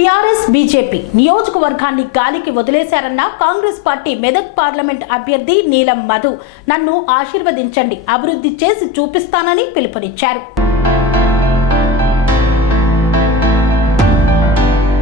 BRS BJP నియోజకవర్గాన్ని గాలికి వదిలేశారన్న Congress party Medak parliament అభ్యర్థి నీలం మధు నన్ను ఆశీర్వదించండి, అభివృద్ధి చేసి చూపిస్తానని పిలుపునిచ్చారు.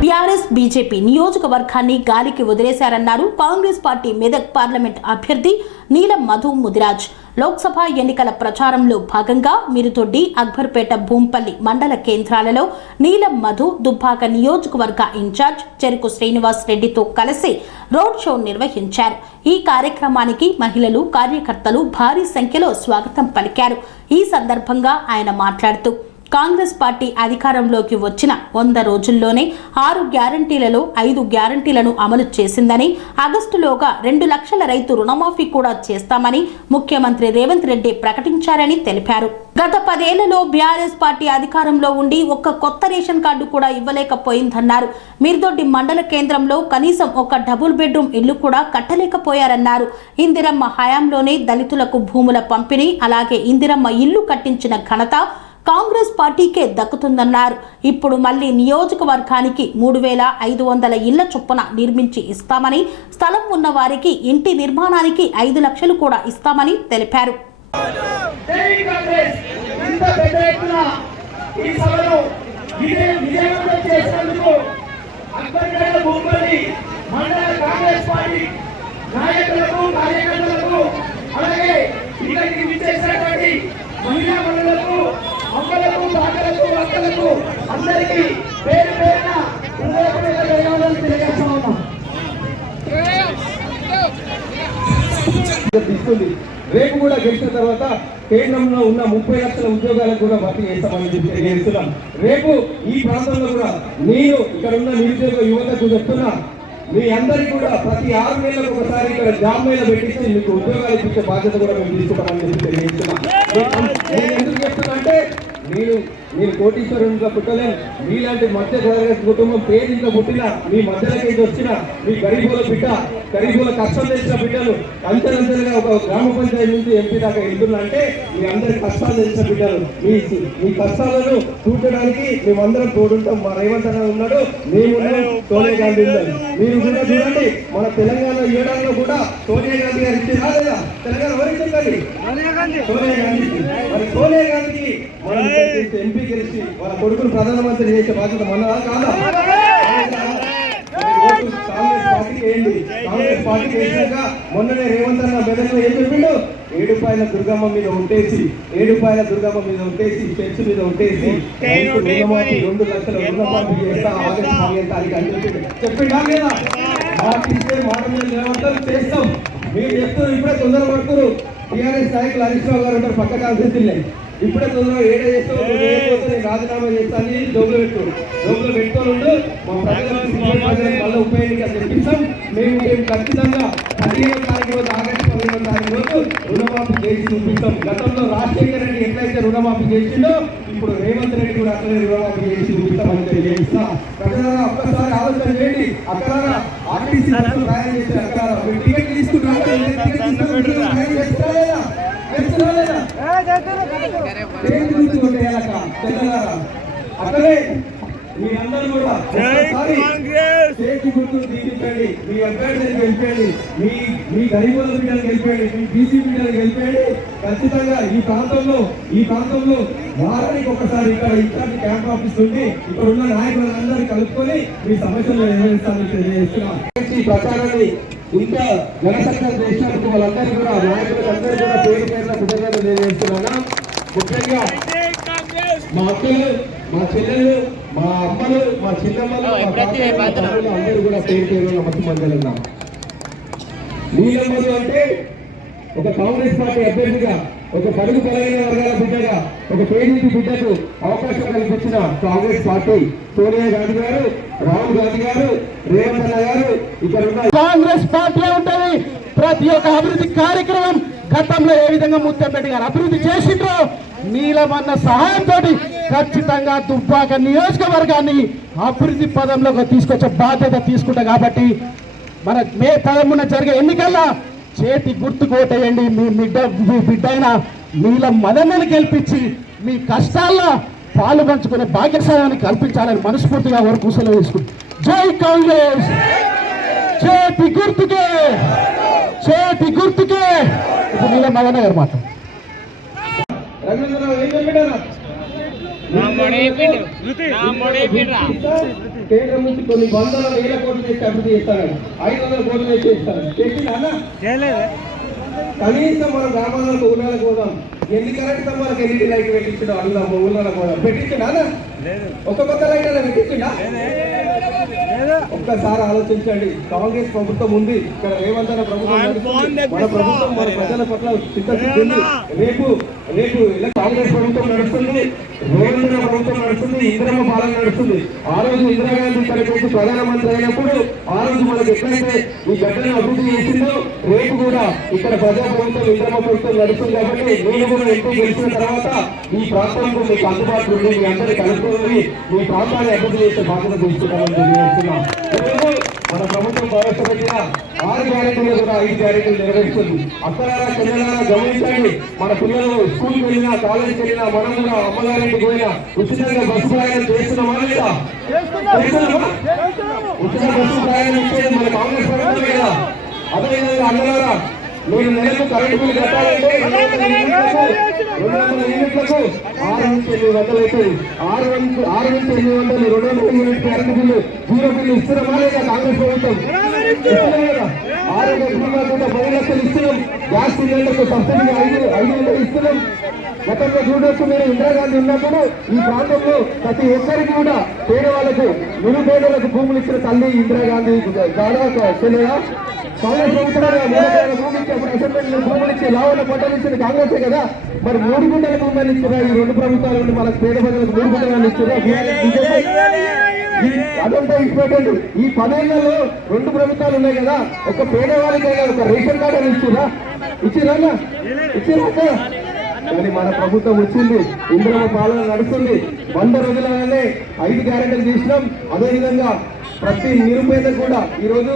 బీఆర్ఎస్ బీజేపీ నియోజకవర్గాన్ని గాలికి వదిలేశారన్నారు కాంగ్రెస్ పార్టీ మెదక్ పార్లమెంట్ అభ్యర్థి నీలం మధు ముదిరాజ్. లోక్సభ ఎన్నికల ప్రచారంలో భాగంగా మిరుదొడ్డి, అక్బర్పేట, భూంపల్లి మండల కేంద్రాలలో నీలం మధు దుబ్బాక నియోజకవర్గ ఇన్ఛార్జ్ చెరుకు శ్రీనివాస్ రెడ్డితో కలిసి రోడ్ షో నిర్వహించారు. ఈ కార్యక్రమానికి మహిళలు, కార్యకర్తలు భారీ సంఖ్యలో స్వాగతం పలికారు. ఈ సందర్భంగా ఆయన మాట్లాడుతూ కాంగ్రెస్ పార్టీ అధికారంలోకి వచ్చిన 100 రోజుల్లోనే 6 గ్యారంటీలలో 5 గ్యారంటీలను అమలు చేసిందని, ఆగస్టులోగా 2 లక్షల రైతు రుణమాఫీ కూడా చేస్తామని ముఖ్యమంత్రి రేవంత్ రెడ్డి ప్రకటించారని తెలిపారు. గత 10 ఏళ్లలో బీఆర్ఎస్ పార్టీ అధికారంలో ఉండి ఒక్క కొత్త రేషన్ కార్డు కూడా ఇవ్వలేకపోయిందన్నారు. మిర్దొడ్డి మండల కేంద్రంలో కనీసం ఒక డబుల్ బెడ్రూమ్ ఇల్లు కూడా కట్టలేకపోయారన్నారు. ఇందిరమ్మ హయాంలోనే దళితులకు భూముల పంపిణీ, అలాగే ఇందిరమ్మ ఇల్లు కట్టించిన ఘనత కాంగ్రెస్ పార్టీకే దక్కుతుందన్నారు. ఇప్పుడు మళ్లీ నియోజకవర్గానికి 3500 ఇళ్ల చొప్పున నిర్మించి ఇస్తామని, స్థలం ఉన్న వారికి ఇంటి నిర్మాణానికి 5 లక్షలు కూడా ఇస్తామని తెలిపారు. అందరికీ పేరు పేరున తీసుకుంది. రేపు కూడా గెలిచిన తర్వాత కేంద్రంలో ఉన్న 30 లక్షల ఉద్యోగాలకు కూడా భర్తీ చేస్తామని తెలియజేస్తున్నాం. రేపు ఈ ప్రాంతంలో కూడా నేను ఇక్కడ ఉన్న నిరుద్యోగ యువతకు చెప్తున్నా, మీ అందరికీ కూడా ప్రతి 6 నెలలకు ఒకసారి ఇక్కడ జాబ్ మేళ పెట్టించి మీకు ఉద్యోగాలు ఇచ్చే బాధ్యత కూడా మేము తీసుకుంటామని చెప్పి తెలియజేస్తున్నాం. నేను ఎందుకు చెప్తున్నా అంటే నేను కోటీశ్వరునిగా పుట్టలేను. మీలాంటి మధ్య తరగతి కుటుంబం పేదింట్లో పుట్టిన, మీ మధ్యలోకి వచ్చిన, మీ గరీబుల బిడ్డ, గరీబుల కష్టం తెలిసిన బిడ్డలు అంచెలంచెలుగా ఒక గ్రామ పంచాయతీ నుంచి ఎంపీ దాకా వెళ్తున్నా అంటే మీ అందరి కష్టాలు తెలిసిన బిడ్డలు. మీ కష్టాలను చూడడానికి మేమందరం తోడుంటాం. మా రేవంత్ అన్న ఉన్నాడు, మేము సోనియా గాంధీ ఉన్నారు. మీరు కూడా చూడండి, మన తెలంగాణ ఏడాదిలో కూడా సోనియా గాంధీ గారు ఇచ్చి రాలేదా? తెలంగాణ ఎవరికి చెప్పండి? సోనియా గాంధీకి. మరి సోనియా గాంధీకి మనం ఎంపీ గెలిచి వాళ్ళ కొడుకును ప్రధానమంత్రి చేసే బాధ్యత మన కాదా? కాంగ్రెస్ పార్టీకి వేయండి. కాంగ్రెస్ పార్టీకి వేసాక మొన్ననే రేవంత్ అన్న మెదక్లో ఏం చెప్పిండు? 7 దుర్గమ్మ మీద ఉంటేసి, 7 దుర్గమ్మ మీద ఉంటేసి, చర్చ్ మీద ఉంటేసి 2 లక్షల రుణమాఫీ చేస్తా ఆగస్టు 15 తారీఖు అని చెప్పిండా లేదా? మాటిస్తే మాట మీద నిలబడతాం, చేస్తాం. మీరు చెప్తారు ఇప్పుడే తొందర పడుతున్నారు. టీఆర్ఎస్ నాయకులు హరీష్ రావు గారు ఉంటారు, పక్క కాన్స్టిట్యూన్సీలే. ఇప్పుడే తొందరగా ఏడ చేస్తావు, నేను రాజీనామా చేస్తాను, జోబులో పెట్టుకొని ఉండు. మా ప్రజలకు మళ్ళీ ఉప ఎన్నిక తెప్పిస్తాం. మేము ఖచ్చితంగా 15వ తారీఖు రోజు, ఆగస్టు 15వ తారీఖు రోజు రుణమాఫీ చేసి చూపిస్తాం. గతంలో రాజశేఖర రెడ్డి ఎట్లయితే రుణమాఫీ చేసిండో ఇప్పుడు రేవంత్ రెడ్డి కూడా అట్లనే రుణమాఫీ చేసి చూపిస్తామని తెలియజేస్తా. ప్రజలారా ఒక్కసారి ఆలోచన చేయండి. అక్కడ ఆర్టీసీ బస్సులు ప్రయాణం చేసి అక్కడ టికెట్ తీసుకుంటారు. అక్కడే మీరందరూ కూడా చేతి గుర్తులు తీర్చండి. మీ అభ్యర్థిని గెలిపండి, మీ గరీబుల బిడ్డలు గెలిపండి, మీ బీసీ బిడ్డలు గెలిపండి. ఖచ్చితంగా ఈ ప్రాంతంలో వారానికి ఒకసారి ఇక్కడ ఇట్లాంటి క్యాంప్ ఆఫీస్ ఉండి ఇక్కడ ఉన్న నాయకులందరినీ కలుపుకొని మీ సమస్యలు నిర్వహిస్తామని తెలియజేస్తున్నాం. ఈ ప్రచారాన్ని ఇంకా జనసంఖ్య చేసినందుకు వాళ్ళందరికీ కూడా, నాయకులందరూ కూడా పేరు పేరున కృతజ్ఞతలు తెలియజేస్తున్నాను. ముఖ్యంగా మా అక్కలు, మా చెల్లెళ్ళు, మా అమ్మలు, మా చిన్నమ్మలు, అందరూ కూడా పేరు పేరున మధ్య మధ్యలో ఉన్నాం. నీలం మధు అంటే ఒక కాంగ్రెస్ పార్టీ అభ్యర్థిగా, ఒక బడుగు బలైన వర్గాల బిడ్డగా, ఒక పేదింటి బిడ్డకు అవకాశం కల్పించిన కాంగ్రెస్ పార్టీ సోనియా గాంధీ గారు, రాహుల్ గాంధీ గారు, రేవంత్ అన్న గారు ఇక్కడ ఉన్న కాంగ్రెస్ పార్టీ ఉంటుంది. ప్రతి ఒక్క అభివృద్ధి కార్యక్రమం గతంలో ఏ విధంగా ముత్తంరెడ్డి గారు అభివృద్ధి చేసిండ్రో నీలమన్న సహాయంతో ఖచ్చితంగా దుబ్బాక నియోజకవర్గాన్ని అభివృద్ధి పదంలోకి తీసుకొచ్చే బాధ్యత తీసుకుంటా. కాబట్టి మన మే 13న జరిగే ఎన్నికల్లో చేతి గుర్తు కోటేయండి. మీ బిడ్డ అయిన నీలం మదన్నను గెలిపించి మీ కష్టాల్లో పాలు పంచుకునే భాగ్యస్వామ్యాన్ని కల్పించాలని మనస్ఫూర్తిగా వరకు సెలవు తీసుకుంటాం. జై కాంగ్రెస్, చేతి గుర్తుకే, చేతి గుర్తుకే. ఇప్పుడు నీలం నాగన్న గారు మాట. రఘునందరావు ఏం చెప్పారా? కేంద్రం నుంచి కొన్ని వందల వేల కోట్లు చేసి అభివృద్ధి చేస్తాను, 500 కోట్లు చేసి చేస్తాను. చేసిందా? కనీసం మనం గ్రామాలకు ఊళ్ళకు పోదాం, ఎన్ని కరెంట్ స్తంభాలకు ఎన్ని లైట్ పెట్టించడం అల్లా ఊళ్ళలో కూడా పెట్టించిందా? ఒక కొత్త లైట్ అలా పెట్టించిందా? ఒక్కసారి ఆలోచించండి. కాంగ్రెస్ ప్రభుత్వం ఉంది, ఇక్కడ రేవంత్ అన్న ప్రభుత్వం నడుస్తుంది. మన ప్రభుత్వం మన ప్రజల పట్ల చిత్తశుద్ధి ఉంది. రేపు ఇలా కాంగ్రెస్ ప్రభుత్వం నడుస్తుంది, రేవంత్ అన్న ప్రభుత్వం నడుస్తుంది, ఇందిరమ్మ పాలన నడుస్తుంది. ఆ రోజు ఇందిరాగాంధీ ఇక్కడికి ప్రధానమంత్రి అయినప్పుడు ఆ రోజు మనకి ఎక్కడైతే ఈ గడ్డను అభివృద్ధి చేసిందో రేపు కూడా ఇక్కడ ప్రజా ప్రభుత్వం ఇందిరమ్మ ప్రభుత్వం నడుస్తుంది. కాబట్టి నేను కూడా ఎంపీ గెలిచిన తర్వాత ఈ ప్రాంతంలో మీకు అందుబాటులో ఉండి మీ అందరికీ కలుపుకొని మీ ప్రాంతాన్ని అభివృద్ధి చేసే బాధ్యత తీసుకుంటామని తెలియజేస్తున్నాం. మన ప్రభుత్వం ప్రవేశపెట్టిన 6 గ్యారెంటీలు కూడా 5 గ్యారెంటీలు నెరవేరుస్తుంది. అక్కడారా చెల్లెలారా గమనించండి. మన పిల్లలు స్కూల్కి వెళ్ళినా కాలేజీకి వెళ్ళినా మనం కూడా అమ్మగారింటికి పోయినా ఉచితంగా బస్సు ప్రయాణం చేస్తున్నామా లేదా? ఉచిత బస్సు ప్రయాణం ఇచ్చేది మన కాంగ్రెస్ ప్రభుత్వం కదా. అదేవిధంగా అన్నలారా, మీరు నెలకు కరెంటు బిల్లు కట్టాలంటే 200 యూనిట్లకు 6 నుంచి 800 అవుతుంది. 6 నుంచి 800 200 unit current bill zero bill ఇస్తున్నామా లేదా కాంగ్రెస్ ప్రభుత్వం? కదా. ఆరోగ్య బీమా కూడా 10 లక్షలు ఇస్తున్నాం. గ్యాస్ సిలిండర్లకు సబ్సిడీ 500 ఇస్తున్నాం. గతంలో చూడొచ్చు, మీరు ఇందిరాగాంధీ ఉన్నప్పుడు ఈ ప్రాంతంలో ప్రతి ఒక్కరికి కూడా పేదవాళ్లకు నిరుపేదలకు భూములు ఇచ్చిన తల్లి ఇందిరాగాంధీ తెలియదా? కాంగ్రెస్ ప్రభుత్వం భూమి ఇచ్చేప్పుడు అసెంబ్లీలో భూములు ఇచ్చి లాభాల పట్టాలు ఇచ్చింది కాంగ్రెసే కదా. మరి 3 గుంటల భూములు ఇచ్చిరా ఈ 2 ప్రభుత్వాల నుండి మనకు పేద ప్రజలకు 3 గుంటలు ఇచ్చిరా? అదంతా ఇచ్చిపెట్టండి. ఈ 10 ఏళ్లలో 2 ప్రభుత్వాలు ఉన్నాయి కదా, ఒక పేదవాళ్ళకైనా ఒక రేషన్ కార్డు అని ఇచ్చిరా? ఇచ్చిరా? కానీ మన ప్రభుత్వం వచ్చింది, ఇందిరమ్మ పాలన నడుస్తుంది. 100 రోజులనే 5 గ్యారెంటీలు తీసినాం. అదేవిధంగా ప్రతి నిరుపేదకు కూడా ఈరోజు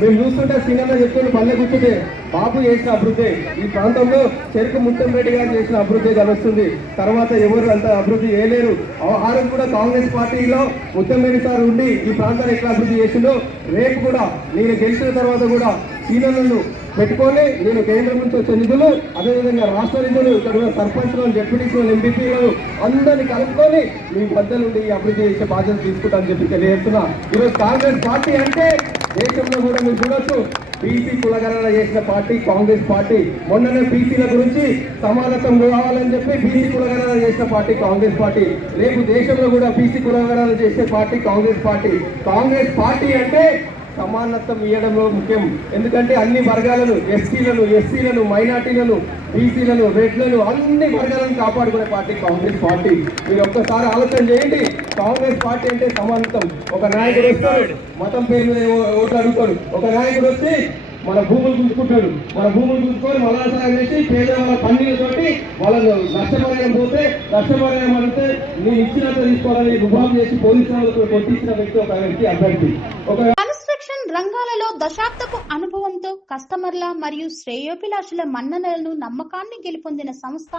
మేము చూస్తుంటే సీనియర్గా చెప్తుంటే పల్లె కూర్చుంటే బాబు చేసిన అభివృద్ధి ఈ ప్రాంతంలో చెరుకు ముత్తంరెడ్డి గారు చేసిన అభివృద్ధి కలుస్తుంది. తర్వాత ఎవరు అంత అభివృద్ధి చేయలేరు. ఆహారం కూడా కాంగ్రెస్ పార్టీలో ముత్తంరెడ్డి సార్ ఉండి ఈ ప్రాంతాన్ని ఎట్లా అభివృద్ధి చేసిందో రేపు కూడా నేను గెలిచిన తర్వాత కూడా సీనియర్లను పెట్టుకొని నేను కేంద్రం నుంచి వచ్చే నిధులు, అదేవిధంగా రాష్ట్ర నిధులు, ఇక్కడ సర్పంచ్లను, డిప్యూటీలను, ఎంపీపీలను అందరినీ కలుపుకొని మీ మధ్య నుండి ఈ అభివృద్ధి చేసే బాధ్యత తీసుకుంటామని చెప్పి తెలియజేస్తున్నా. ఈరోజు కాంగ్రెస్ పార్టీ అంటే దేశంలో కూడా మీరు చూడొచ్చు, బీసీ కులగణన చేసిన పార్టీ కాంగ్రెస్ పార్టీ. మొన్ననే బీసీల గురించి సమానత్వం కావాలని చెప్పి బీసీ కులగణన చేసిన పార్టీ కాంగ్రెస్ పార్టీ. రేపు దేశంలో కూడా బీసీ కులగణన చేసే party Congress party. Congress party అంటే సమానత్వం ఇవ్వడంలో ముఖ్యం. ఎందుకంటే అన్ని వర్గాలను, ఎస్సీలను, మైనార్టీలను, బీసీలను, రెడ్లను, అన్ని వర్గాలను కాపాడుకునే పార్టీ కాంగ్రెస్ పార్టీ. మీరు ఒక్కసారి ఆలోచన చేయండి. కాంగ్రెస్ పార్టీ అంటే సమానత్వం. ఒక నాయకుడు వస్తాడు, మతం పేరు మీద ఓట్లు అడుగుతాడు. ఒక నాయకుడు వచ్చి మన భూములు గుంజుకుంటాడు. మన భూములు గుంజుకొని మలాసనం చేసి పేదవాళ్ళ పన్నీలతోటి వాళ్ళను నష్టపరిహారం పోతే నష్టపరిహారం అంటే నేను ఇచ్చినంత తీసుకోవాలని రుబాబు చేసి పోలీసు వాళ్ళతో కొట్టించిన వ్యక్తి ఒక వ్యక్తి అభ్యర్థి. కన్స్ట్రక్షన్ రంగాలలో దశాబ్దపు అనుభవంతో కస్టమర్ల మరియు శ్రేయోభిలాషుల మన్ననలను, నమ్మకాన్ని గెలుపొందిన సంస్థ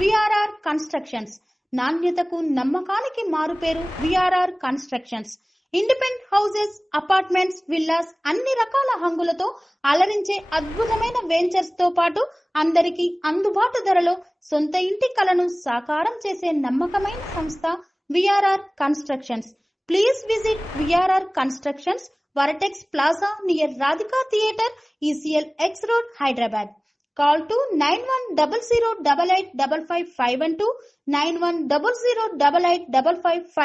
విఆర్ఆర్ కన్స్ట్రక్షన్స్. నాణ్యతకు, నమ్మకానికి మారుపేరు VRR constructions. Independent houses, apartments, villas అన్ని రకాల హంగులతో అలరించే అద్భుతమైన వెంచర్స్ తో పాటు అందరికీ అందుబాటు ధరలో సొంత ఇంటి కలను సాకారం చేసే నమ్మకమైన సంస్థ VRR constructions. Please visit VRR constructions, Varatex Plaza near Radhika Theatre, ECL X Road, Hyderabad. Call to 910088555512, 9100885559.